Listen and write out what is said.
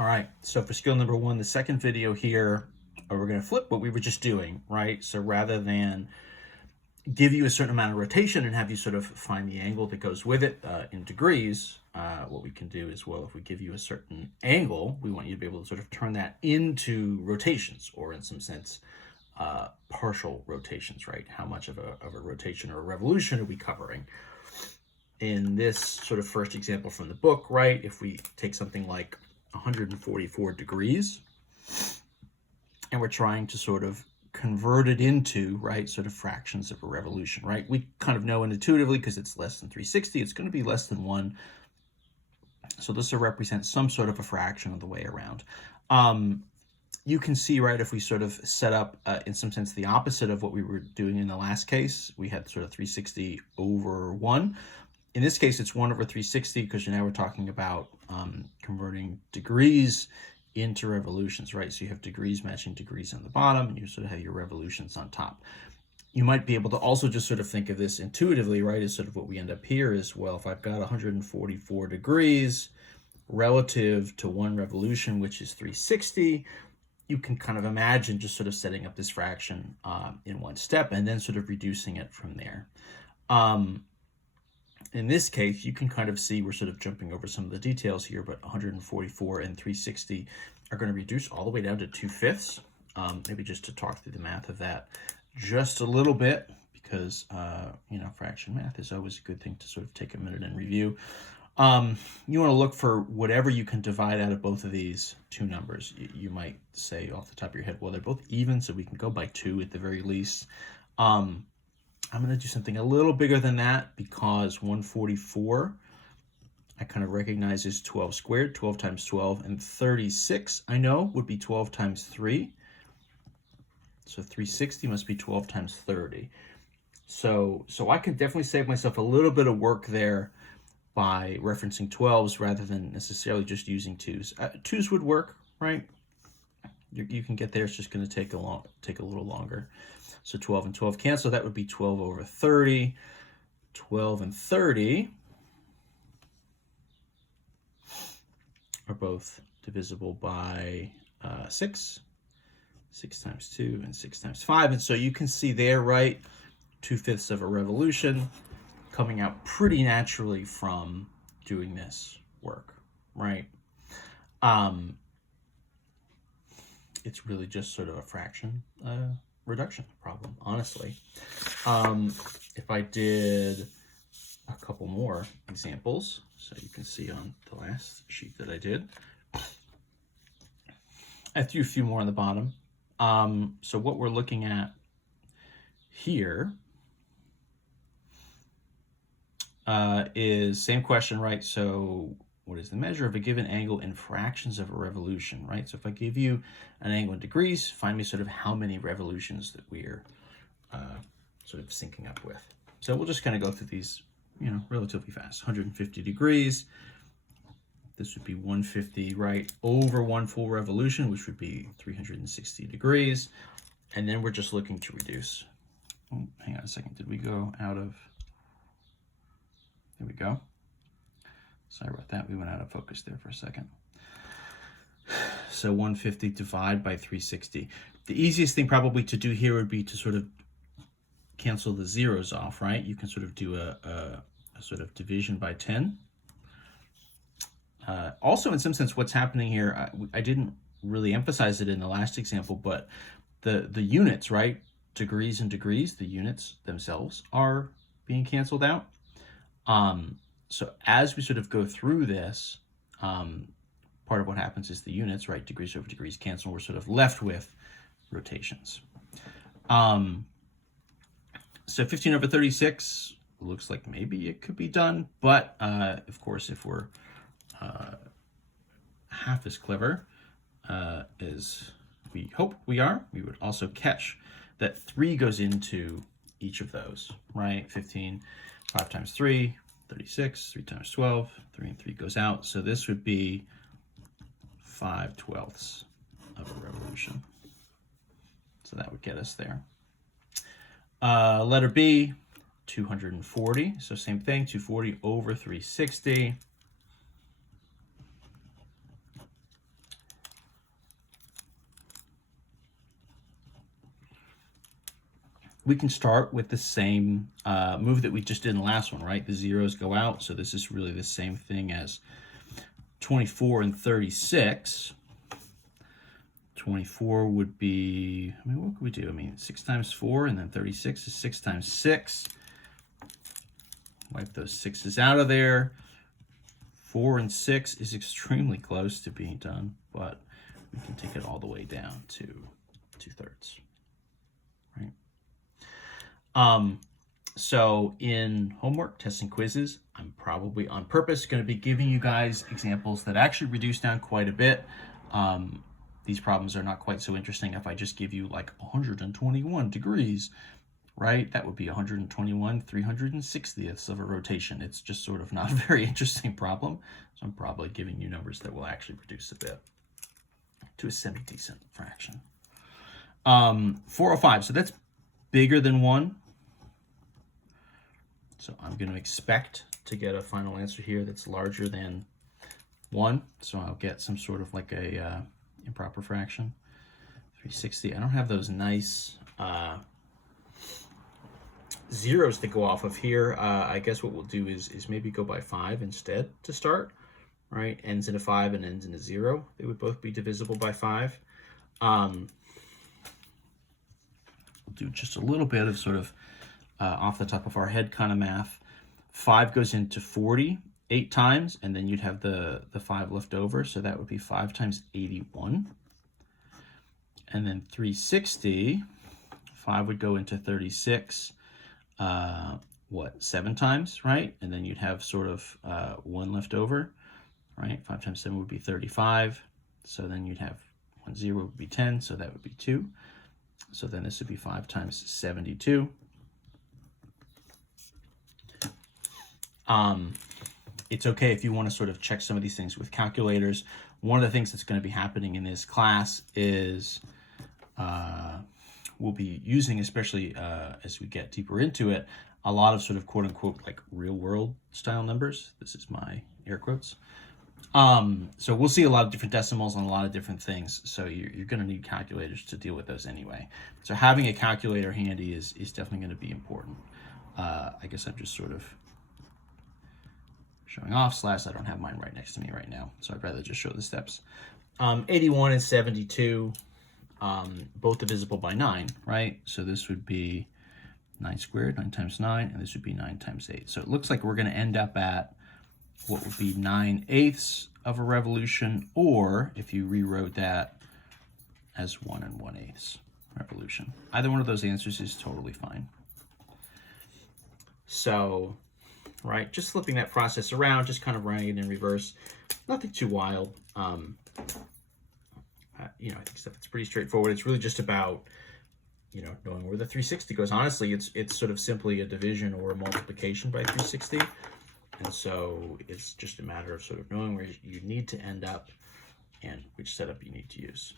All right, so for skill number one, the second video here, we're going to flip what we were just doing, right? So rather than give you a certain amount of rotation and have you sort of find the angle that goes with it in degrees, what we can do is, well, if we give you a certain angle, we want you to be able to sort of turn that into rotations, or in some sense, partial rotations, right? How much of a rotation or a revolution are we covering? In this sort of first example from the book, right, if we take something like 144 degrees and we're trying to sort of convert it into, right, sort of fractions of a revolution, right? We kind of know intuitively, because it's less than 360, it's going to be less than 1. So this will represent some sort of a fraction of the way around. You can see, right, if we sort of set up, in some sense, the opposite of what we were doing in the last case, we had sort of 360 over 1. In this case, it's 1 over 360, because now we're talking about converting degrees into revolutions, right? So you have degrees matching degrees on the bottom, and you sort of have your revolutions on top. You might be able to also just sort of think of this intuitively, right, as sort of what we end up here is, well, if I've got 144 degrees relative to 1 revolution, which is 360, you can kind of imagine just sort of setting up this fraction in one step and then sort of reducing it from there. In this case, you can kind of see we're sort of jumping over some of the details here, but 144 and 360 are going to reduce all the way down to 2/5. Maybe just to talk through the math of that just a little bit, because, fraction math is always a good thing to sort of take a minute and review. You want to look for whatever you can divide out of both of these two numbers. You might say off the top of your head, well, they're both even, so we can go by 2 at the very least. I'm going to do something a little bigger than that, because 144, I kind of recognize is 12 squared, 12 times 12, and 36, I know, would be 12 times 3. So 360 must be 12 times 30. So I can definitely save myself a little bit of work there by referencing 12s rather than necessarily just using 2s. 2s would work, right? You can get there. It's just going to take a little longer. So 12 and 12 cancel. That would be 12 over 30. 12 and 30 are both divisible by 6. 6 times 2 and 6 times 5. And so you can see there, right, 2/5 of a revolution coming out pretty naturally from doing this work, right? It's really just sort of a fraction reduction problem, honestly. If I did a couple more examples, so you can see on the last sheet that I did, I threw a few more on the bottom. So what we're looking at here is same question, right? So what is the measure of a given angle in fractions of a revolution, right? So if I give you an angle in degrees, find me sort of how many revolutions that we're sort of syncing up with. So we'll just kind of go through these, relatively fast. 150 degrees. This would be 150, right, over 1 full revolution, which would be 360 degrees. And then we're just looking to reduce. Oh, hang on a second. Did we go out of... There we go. Sorry about that. We went out of focus there for a second. So 150 divided by 360. The easiest thing probably to do here would be to sort of cancel the zeros off, right? You can sort of do a sort of division by 10. Also, in some sense, what's happening here, I didn't really emphasize it in the last example, but the units, right? Degrees and degrees, the units themselves are being canceled out. So as we sort of go through this, part of what happens is the units, right, degrees over degrees cancel. We're sort of left with rotations. So 15 over 36 looks like maybe it could be done, but of course, if we're half as clever as we hope we are, we would also catch that 3 goes into each of those, right? 15, 5 times 3, 36, 3 times 12, 3 and 3 goes out. So this would be 5/12 of a revolution. So that would get us there. Letter B, 240. So same thing, 240 over 360. we can start with the same move that we just did in the last one, right? The zeros go out, so this is really the same thing as 24 and 36. 24 would be, I mean, what could we do? I mean, 6 times 4, and then 36 is 6 times 6. Wipe those 6's out of there. 4 and 6 is extremely close to being done, but we can take it all the way down to 2/3, right? So in homework, tests, and quizzes, I'm probably on purpose going to be giving you guys examples that actually reduce down quite a bit. These problems are not quite so interesting if I just give you like 121 degrees, right? That would be 121 360ths of a rotation. It's just sort of not a very interesting problem. So I'm probably giving you numbers that will actually reduce a bit to a semi-decent fraction. 405, so that's bigger than 1. So I'm going to expect to get a final answer here that's larger than 1. So I'll get some sort of like a improper fraction. 360. I don't have those nice zeros to go off of here. I guess what we'll do is maybe go by 5 instead to start, right? Ends in a 5 and ends in a 0. They would both be divisible by 5. We'll do just a little bit of sort of off the top of our head kind of math. 5 goes into 40 8 times, and then you'd have the 5 left over, so that would be 5 times 81. And then 360, 5 would go into 36, 7 times, right? And then you'd have sort of 1 left over, right? 5 times 7 would be 35, so then you'd have 1 0 would be 10, so that would be 2. So then this would be 5 times 72. It's okay if you want to sort of check some of these things with calculators. One of the things that's going to be happening in this class is we'll be using, especially as we get deeper into it, a lot of sort of quote unquote like real world style numbers. This is my air quotes. So we'll see a lot of different decimals on a lot of different things. So you're going to need calculators to deal with those anyway. So having a calculator handy is definitely going to be important. I guess I'm just sort of showing off / I don't have mine right next to me right now, so I'd rather just show the steps. 81 and 72, both divisible by 9, right? So this would be 9 squared, 9 times 9, and this would be 9 times 8. So it looks like we're going to end up at what would be 9/8 of a revolution, or if you rewrote that as 1 1/8 revolution. Either one of those answers is totally fine. So, right, just flipping that process around, just kind of running it in reverse. Nothing too wild. I think stuff it's pretty straightforward. It's really just about, knowing where the 360 goes. Honestly, it's sort of simply a division or a multiplication by 360. And so it's just a matter of sort of knowing where you need to end up and which setup you need to use.